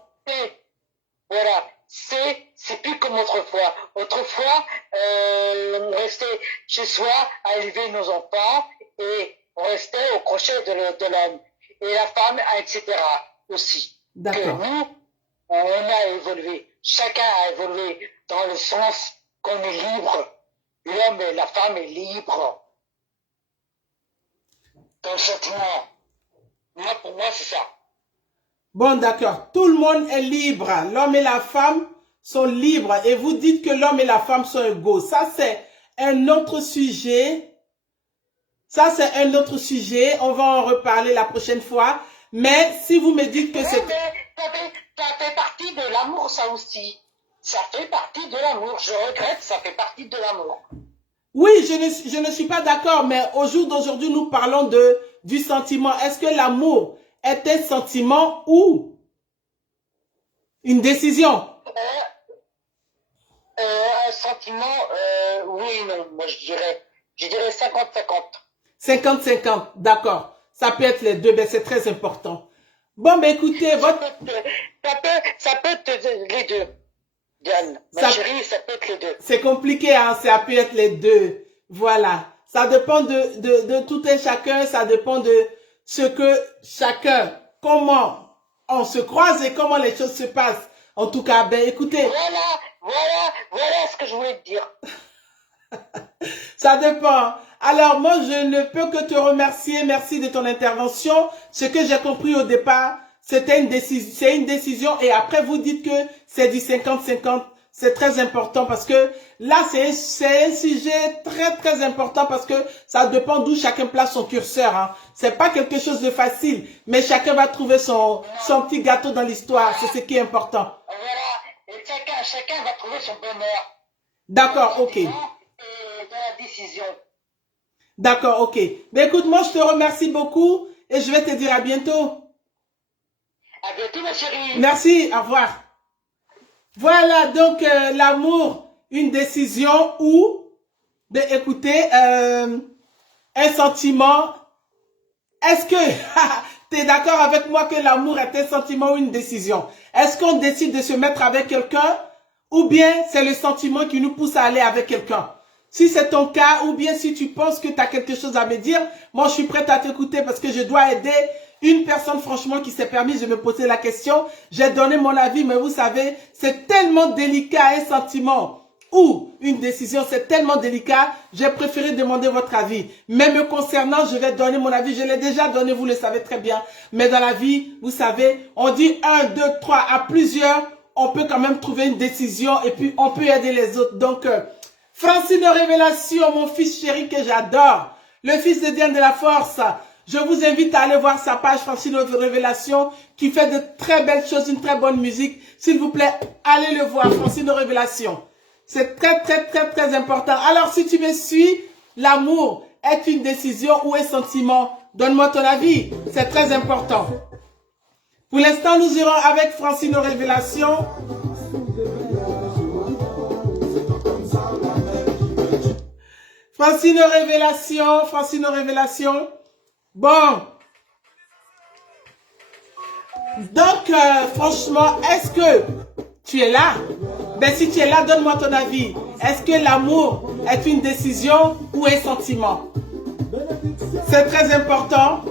Voilà, c'est plus comme autrefois. Autrefois, on restait chez soi à élever nos enfants et on restait au crochet de l'homme. Et la femme, etc. aussi. D'accord. Que nous, on a évolué. Chacun a évolué dans le sens qu'on est libre. L'homme et la femme est libre. Dans le sentiment. Moi, pour moi, c'est ça. Bon, d'accord. Tout le monde est libre. L'homme et la femme sont libres. Et vous dites que l'homme et la femme sont égaux. Ça, c'est un autre sujet. Ça, c'est un autre sujet. On va en reparler la prochaine fois. Mais si vous me dites que c'est... Ça fait partie de l'amour, ça aussi. Ça fait partie de l'amour. Je regrette, ça fait partie de l'amour. Oui, je ne suis pas d'accord. Mais au jour d'aujourd'hui, nous parlons du sentiment. Est-ce que l'amour est un sentiment ou une décision? Un sentiment, oui et non. Moi, je dirais 50-50. 50-50, d'accord. Ça peut être les deux, mais c'est très important. Bon, mais écoutez, Ça peut être les deux, Diane. Ma chérie, ça peut être les deux. C'est compliqué, hein, ça peut être les deux. Voilà. Ça dépend de tout un chacun, ça dépend de ce que chacun, comment on se croise et comment les choses se passent. En tout cas, ben écoutez. Voilà ce que je voulais te dire. Ça dépend. Alors, moi, je ne peux que te remercier. Merci de ton intervention. Ce que j'ai compris au départ, c'est une décision. Et après, vous dites que c'est du 50-50. C'est très important parce que là, c'est un sujet très important parce que ça dépend d'où chacun place son curseur. Hein. C'est pas quelque chose de facile, mais chacun va trouver son petit gâteau dans l'histoire. C'est ce qui est important. Voilà. Et chacun va trouver son bonheur. D'accord, ok. Dans la décision. D'accord, ok. Mais écoute, moi, je te remercie beaucoup et je vais te dire à bientôt. À bientôt, ma chérie. Merci, au revoir. Voilà, donc l'amour, une décision ou, ben, écoutez, un sentiment. Est-ce que tu es d'accord avec moi que l'amour est un sentiment ou une décision? Est-ce qu'on décide de se mettre avec quelqu'un ou bien c'est le sentiment qui nous pousse à aller avec quelqu'un? Si c'est ton cas ou bien si tu penses que tu as quelque chose à me dire, moi je suis prête à t'écouter parce que je dois aider une personne franchement qui s'est permis de me poser la question. J'ai donné mon avis, mais vous savez, c'est tellement délicat un sentiment ou une décision, c'est tellement délicat, j'ai préféré demander votre avis. Mais me concernant, je vais donner mon avis, je l'ai déjà donné, vous le savez très bien. Mais dans la vie, vous savez, on dit 1, 2, 3, à plusieurs, on peut quand même trouver une décision et puis on peut aider les autres. Donc, Francine Révélation, mon fils chéri que j'adore, le fils de Diane de la Force. Je vous invite à aller voir sa page Francine Révélation qui fait de très belles choses, une très bonne musique. S'il vous plaît, allez le voir, Francine Révélation. C'est très important. Alors, si tu me suis, l'amour est une décision ou un sentiment? Donne-moi ton avis. C'est très important. Pour l'instant, nous irons avec Francine Révélation. Francine Révélation. Bon. Donc, franchement, est-ce que tu es là? Ben, si tu es là, donne-moi ton avis. Est-ce que l'amour est une décision ou un sentiment? C'est très important.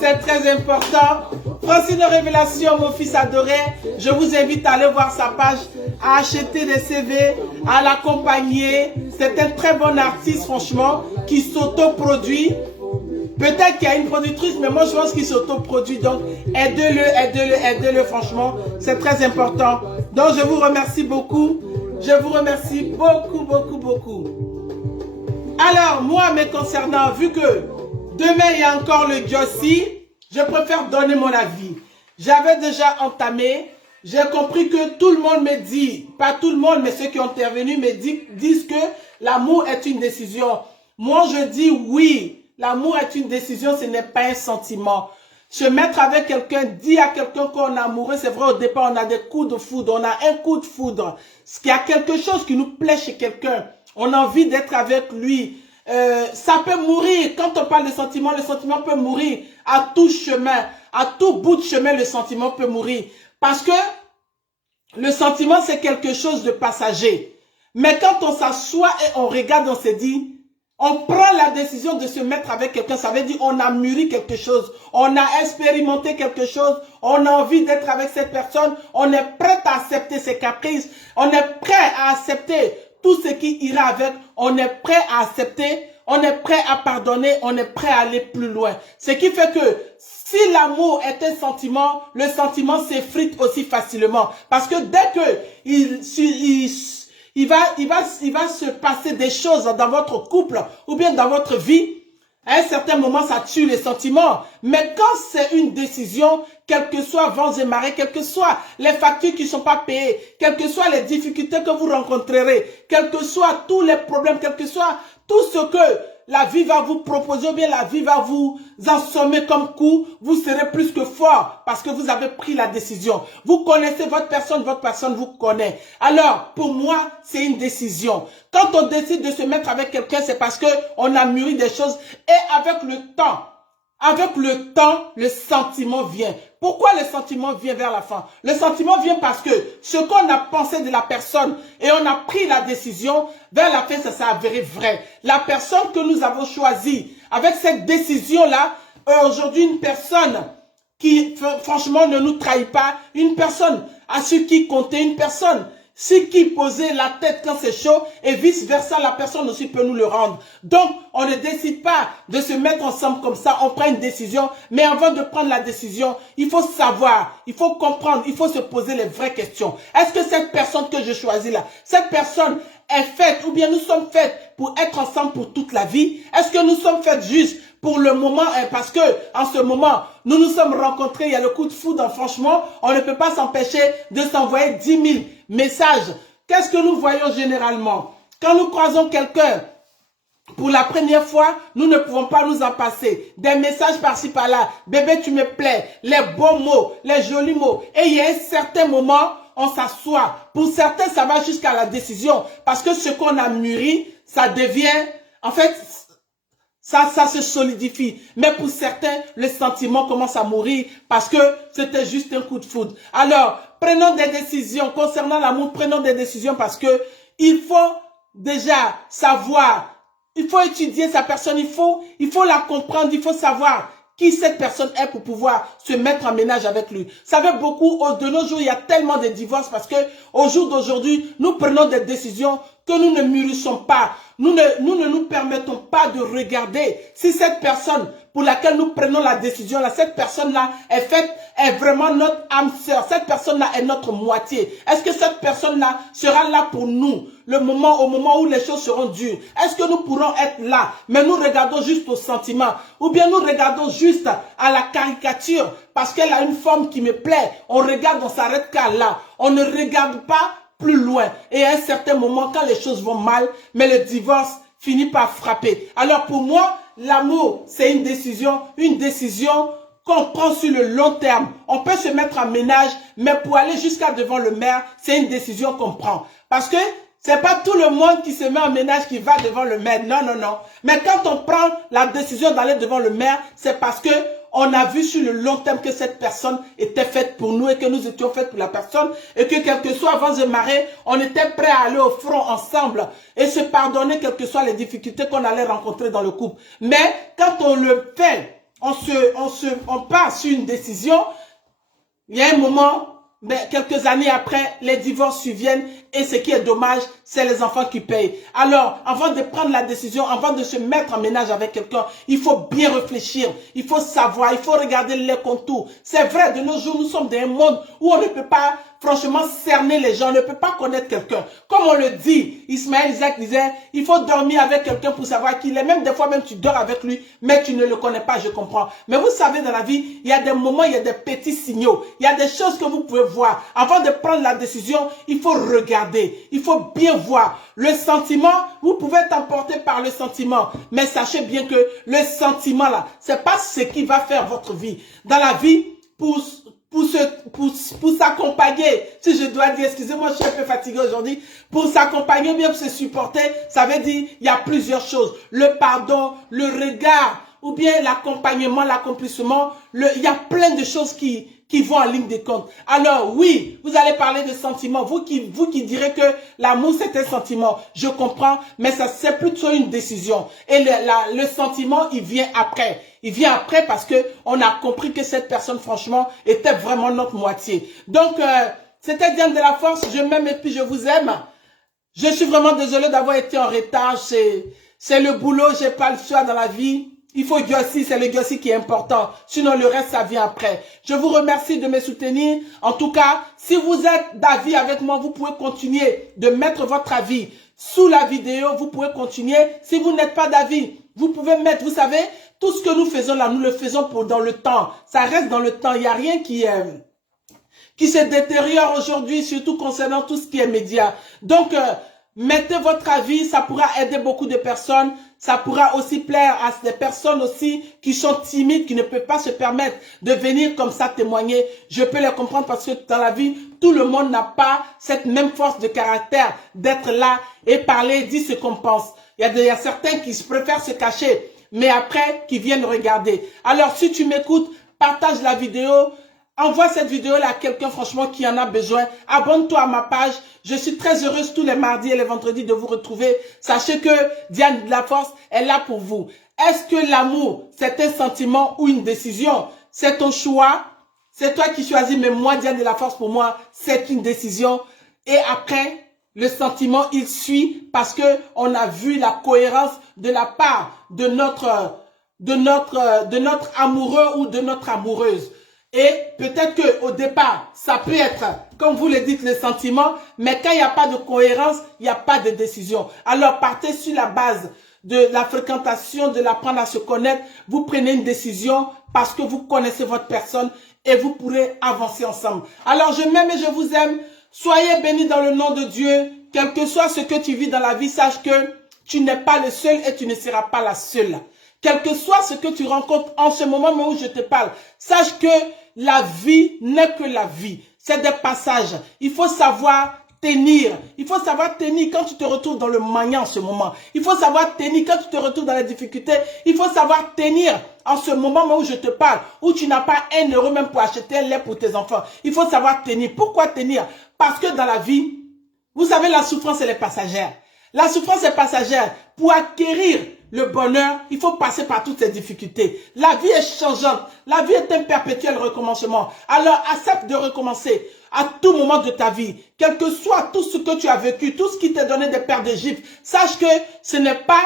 C'est très important. Francine Révélation, mon fils adoré, je vous invite à aller voir sa page, à acheter des CV, à l'accompagner. C'est un très bon artiste, franchement, qui s'autoproduit. Peut-être qu'il y a une productrice, mais moi je pense qu'il s'autoproduit. Donc, aidez-le, franchement. C'est très important. Donc, je vous remercie beaucoup. Je vous remercie beaucoup. Alors, moi, me concernant, vu que demain, il y a encore le Jossi, je préfère donner mon avis. J'avais déjà entamé. J'ai compris que tout le monde me dit, pas tout le monde, mais ceux qui ont intervenu me disent que l'amour est une décision. Moi, je dis oui. L'amour est une décision, ce n'est pas un sentiment. Se mettre avec quelqu'un, dire à quelqu'un qu'on est amoureux, c'est vrai, au départ, on a des coups de foudre, on a un coup de foudre. Qu'il y a quelque chose qui nous plaît chez quelqu'un, on a envie d'être avec lui. Ça peut mourir. Quand on parle de sentiment, le sentiment peut mourir à tout chemin, à tout bout de chemin, le sentiment peut mourir. Parce que le sentiment, c'est quelque chose de passager. Mais quand on s'assoit et on regarde, on se dit, on prend la décision de se mettre avec quelqu'un, ça veut dire on a mûri quelque chose, on a expérimenté quelque chose, on a envie d'être avec cette personne, on est prêt à accepter ses caprices, on est prêt à accepter tout ce qui ira avec, on est prêt à accepter, on est prêt à pardonner, on est prêt à aller plus loin. Ce qui fait que si l'amour est un sentiment, le sentiment s'effrite aussi facilement. Parce que dès que il va se passer des choses dans votre couple ou bien dans votre vie, à un certain moment, ça tue les sentiments. Mais quand c'est une décision, quels que soient vents et marées, quelles que soient les factures qui ne sont pas payées, quelles que soient les difficultés que vous rencontrerez, quels que soient tous les problèmes, quel que soit tout ce que la vie va vous proposer ou bien la vie va vous assommer comme coup, vous serez plus que fort parce que vous avez pris la décision. Vous connaissez votre personne vous connaît. Alors, pour moi, c'est une décision. Quand on décide de se mettre avec quelqu'un, c'est parce que on a mûri des choses et avec le temps, avec le temps, le sentiment vient. Pourquoi le sentiment vient vers la fin? Le sentiment vient parce que ce qu'on a pensé de la personne et on a pris la décision, vers la fin, ça s'est avéré vrai. La personne que nous avons choisie, avec cette décision-là, aujourd'hui, une personne qui, franchement, ne nous trahit pas, une personne à ce qui comptait, une personne sur qui poser la tête quand c'est chaud et vice-versa, la personne aussi peut nous le rendre. Donc, on ne décide pas de se mettre ensemble comme ça, on prend une décision, mais avant de prendre la décision, il faut savoir, il faut comprendre, il faut se poser les vraies questions. Est-ce que cette personne que je choisis là, cette personne est faite ou bien nous sommes faites pour être ensemble pour toute la vie? Est-ce que nous sommes faites juste pour le moment, parce que en ce moment, nous nous sommes rencontrés, il y a le coup de foudre, franchement, on ne peut pas s'empêcher de s'envoyer 10 000 messages. Qu'est-ce que nous voyons généralement? Quand nous croisons quelqu'un pour la première fois, nous ne pouvons pas nous en passer. Des messages par-ci par-là, bébé tu me plais, les beaux mots, les jolis mots. Et il y a un certain moment, on s'assoit. Pour certains, ça va jusqu'à la décision. Parce que ce qu'on a mûri, ça devient, en fait, ça se solidifie. Mais pour certains, le sentiment commence à mourir parce que c'était juste un coup de foudre. Alors, prenons des décisions. Concernant l'amour, prenons des décisions parce que il faut déjà savoir, il faut étudier sa personne, il faut la comprendre, il faut savoir qui cette personne est pour pouvoir se mettre en ménage avec lui. Vous savez, beaucoup, de nos jours, il y a tellement de divorces parce que au jour d'aujourd'hui, nous prenons des décisions que nous ne mûrissons pas. Nous ne nous permettons pas de regarder si cette personne pour laquelle nous prenons la décision, là, cette personne-là est vraiment notre âme sœur. Cette personne-là est notre moitié. Est-ce que cette personne-là sera là pour nous au moment où les choses seront dures? Est-ce que nous pourrons être là? Mais nous regardons juste au sentiment. Ou bien nous regardons juste à la caricature parce qu'elle a une forme qui me plaît. On regarde, on s'arrête qu'à là. On ne regarde pas plus loin. Et à un certain moment, quand les choses vont mal, mais le divorce finit par frapper. Alors pour moi, l'amour, c'est une décision qu'on prend sur le long terme. On peut se mettre en ménage, mais pour aller jusqu'à devant le maire, c'est une décision qu'on prend. Parce que c'est pas tout le monde qui se met en ménage qui va devant le maire. Non, non, non. Mais quand on prend la décision d'aller devant le maire, c'est parce que on a vu sur le long terme que cette personne était faite pour nous et que nous étions faits pour la personne et que quel que soit avant de se marier, on était prêt à aller au front ensemble et se pardonner quelles que soient les difficultés qu'on allait rencontrer dans le couple. Mais quand on le fait, on part sur une décision, il y a un moment, mais quelques années après, les divorces surviennent et ce qui est dommage, c'est les enfants qui payent. Alors, avant de prendre la décision, avant de se mettre en ménage avec quelqu'un, il faut bien réfléchir, il faut savoir, il faut regarder les contours. C'est vrai, de nos jours, nous sommes dans un monde où on ne peut pas, franchement, cerner les gens, on ne peut pas connaître quelqu'un. Comme on le dit, Ismaël Isaac disait, il faut dormir avec quelqu'un pour savoir qui il est. Même des fois, même tu dors avec lui, mais tu ne le connais pas, je comprends. Mais vous savez, dans la vie, il y a des moments, il y a des petits signaux, il y a des choses que vous pouvez voir. Avant de prendre la décision, il faut regarder, il faut bien voir. Le sentiment, vous pouvez être emporté par le sentiment, mais sachez bien que le sentiment là, c'est pas ce qui va faire votre vie. Dans la vie, pour s'accompagner, si je dois dire, excusez-moi, je suis un peu fatigué aujourd'hui, pour s'accompagner, bien pour se supporter, ça veut dire, il y a plusieurs choses. Le pardon, le regard, ou bien l'accompagnement, l'accomplissement, il y a plein de choses qui vont en ligne de compte. Alors oui, vous allez parler de sentiments. Vous qui direz que l'amour c'est un sentiment, je comprends, mais ça c'est plutôt une décision. Et le sentiment, il vient après. Il vient après parce que on a compris que cette personne, franchement, était vraiment notre moitié. Donc, c'était Diane de la Force. Je m'aime et puis je vous aime. Je suis vraiment désolé d'avoir été en retard. C'est le boulot, j'ai pas le choix dans la vie. Il faut Diossi, c'est le Diossi qui est important. Sinon, le reste, ça vient après. Je vous remercie de me soutenir. En tout cas, si vous êtes d'avis avec moi, vous pouvez continuer de mettre votre avis sous la vidéo. Vous pouvez continuer. Si vous n'êtes pas d'avis, vous pouvez mettre, vous savez, tout ce que nous faisons là, nous le faisons dans le temps. Ça reste dans le temps. Il n'y a rien qui se détériore aujourd'hui, surtout concernant tout ce qui est média. Donc, mettez votre avis, ça pourra aider beaucoup de personnes. Ça pourra aussi plaire à des personnes aussi qui sont timides, qui ne peuvent pas se permettre de venir comme ça témoigner. Je peux les comprendre parce que dans la vie, tout le monde n'a pas cette même force de caractère d'être là et parler, dire ce qu'on pense. Il y a certains qui préfèrent se cacher. mais après, qui viennent regarder. Alors, si tu m'écoutes, partage la vidéo, envoie cette vidéo-là à quelqu'un, franchement, qui en a besoin. Abonne-toi à ma page. Je suis très heureuse tous les mardis et les vendredis de vous retrouver. Sachez que Diane de la Force est là pour vous. Est-ce que l'amour, c'est un sentiment ou une décision? C'est ton choix. C'est toi qui choisis, mais moi, Diane de la Force, pour moi, c'est une décision. Et après, le sentiment, il suit parce que on a vu la cohérence de la part de notre amoureux ou de notre amoureuse. Et peut-être que au départ, ça peut être, comme vous le dites, le sentiment, mais quand il n'y a pas de cohérence, il n'y a pas de décision. Alors partez sur la base de la fréquentation, de l'apprendre à se connaître. Vous prenez une décision parce que vous connaissez votre personne et vous pourrez avancer ensemble. Alors je m'aime et je vous aime. Soyez bénis dans le nom de Dieu. Quel que soit ce que tu vis dans la vie, sache que tu n'es pas le seul et tu ne seras pas la seule. Quel que soit ce que tu rencontres en ce moment où je te parle, sache que la vie n'est que la vie. C'est des passages. Il faut savoir tenir. Il faut savoir tenir quand tu te retrouves dans le mania en ce moment. Il faut savoir tenir quand tu te retrouves dans les difficultés. Il faut savoir tenir en ce moment où je te parle, où tu n'as pas 1 euro même pour acheter un lait pour tes enfants. Il faut savoir tenir. Pourquoi tenir? Parce que dans la vie, vous savez, la souffrance, elle est passagère. La souffrance est passagère. Pour acquérir le bonheur, il faut passer par toutes ces difficultés. La vie est changeante. La vie est un perpétuel recommencement. Alors, accepte de recommencer à tout moment de ta vie. Quel que soit tout ce que tu as vécu, tout ce qui t'a donné des paires de gifles, sache que ce n'est pas,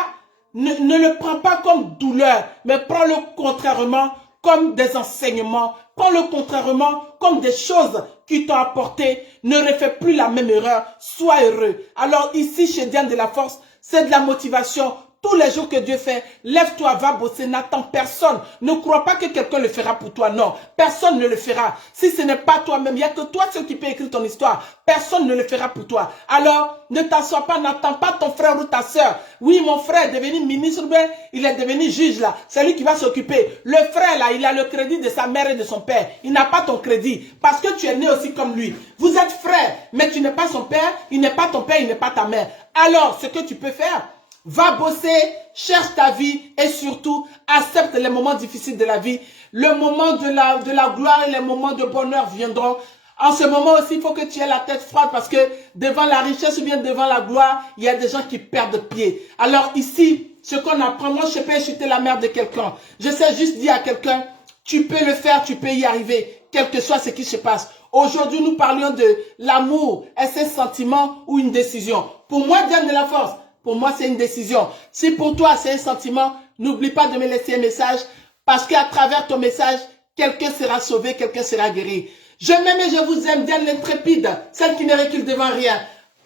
ne le prends pas comme douleur, mais prends-le contrairement comme des enseignements. Prends-le contrairement comme des choses qui t'ont apporté. Ne refais plus la même erreur. Sois heureux. Alors ici, chez Diane de la Force, c'est de la motivation. Tous les jours que Dieu fait, lève-toi, va bosser, n'attends personne. Ne crois pas que quelqu'un le fera pour toi. Non, personne ne le fera. Si ce n'est pas toi-même, il n'y a que toi seul qui peut écrire ton histoire. Personne ne le fera pour toi. Alors, ne t'assois pas, n'attends pas ton frère ou ta soeur. Oui, mon frère est devenu ministre, ben, il est devenu juge là. C'est lui qui va s'occuper. Le frère là, il a le crédit de sa mère et de son père. Il n'a pas ton crédit parce que tu es né aussi comme lui. Vous êtes frères, mais tu n'es pas son père, il n'est pas ton père, il n'est pas ta mère. Alors, ce que tu peux faire, va bosser, cherche ta vie et surtout, accepte les moments difficiles de la vie. Le moment de la gloire et les moments de bonheur viendront. En ce moment aussi, il faut que tu aies la tête froide parce que devant la richesse ou bien devant la gloire, il y a des gens qui perdent pied. Alors ici, ce qu'on apprend, moi je sais pas insulter la mère de quelqu'un. Je sais juste dire à quelqu'un, tu peux le faire, tu peux y arriver, quel que soit ce qui se passe. Aujourd'hui, nous parlions de l'amour. Est-ce un sentiment ou une décision? Pour moi, Diane de la Force, pour moi, c'est une décision. Si pour toi, c'est un sentiment, n'oublie pas de me laisser un message parce qu'à travers ton message, quelqu'un sera sauvé, quelqu'un sera guéri. Je m'aime et je vous aime, Diane l'intrépide, celle qui ne recule devant rien.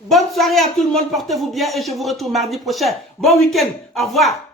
Bonne soirée à tout le monde, portez-vous bien et je vous retrouve mardi prochain. Bon week-end, au revoir.